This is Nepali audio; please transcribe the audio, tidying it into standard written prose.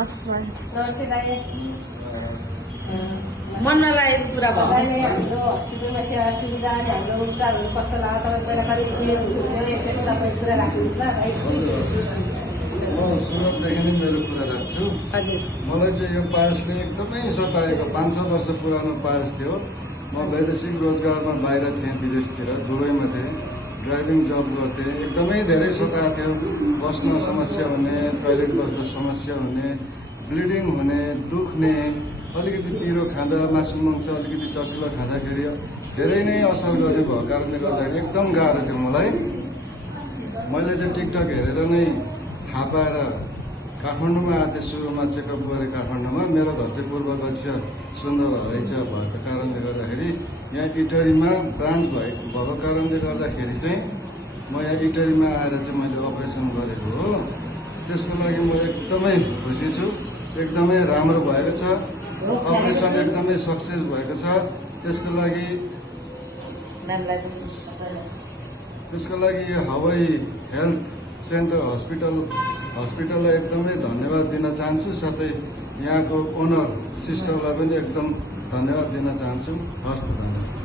नमस्ते दाइ। मनमा लागेको कुरा भयो। तपाईँले हाम्रो हस्पिटलमा सेवा सुविधा अनि हाम्रो उपचारहरू कस्तो लाग्यो तपाईँ पहिला कति उयो हुनुहुन्थ्यो यसरी तपाईँ कुरा राख्नुहुन्छ भाइ। म सुरुदेखि नै मेरो कुरा राख्छु। हजुर मलाई चाहिँ यो पायसले एकदमै सताएको 5-6 वर्ष पुरानो पायस थियो। म वैदेशिक रोजगारमा बाहिर थिएँ, विदेशतिर दुबईमा थिएँ, ड्राइभिङ जब गर्थेँ। एकदमै धेरै सताएको थियो। बस्न समस्या हुने, टोइलेट बस्दा समस्या हुने, ब्लिडिङ हुने, दुख्ने, अलिकति पिरो खाँदा मासु मांस अलिकति चकिलो खाँदाखेरि धेरै नै असर गर्ने भएको कारणले गर्दाखेरि एकदम गाह्रो थियो मलाई। मैले चाहिँ टिकटक हेरेर नै थाहा पाएर काठमाडौँमा आएको सुरुमा चेकअप गरेँ। काठमाडौँमा मेरो घर चाहिँ पूर्व कक्ष सुन्दर हराइछ भएको कारणले गर्दाखेरि यहाँ इटरीमा ब्रान्च भएको कारणले गर्दाखेरि चाहिँ म यहाँ इटरीमा आएर चाहिँ मैले अपरेसन गरेको हो। त्यसको लागि म एकदमै खुसी छु। एकदमै राम्रो भएको छ। अपरेसन एकदमै सक्सेस भएको छ। त्यसको लागि हवाई हेल्थ सेन्टर हस्पिटललाई एकदमै धन्यवाद दिन चाहन्छु। साथै यहाँको ओनर सिस्टरलाई पनि एकदम धन्यवाद दिन चाहन्छु। हस् त, धन्यवाद।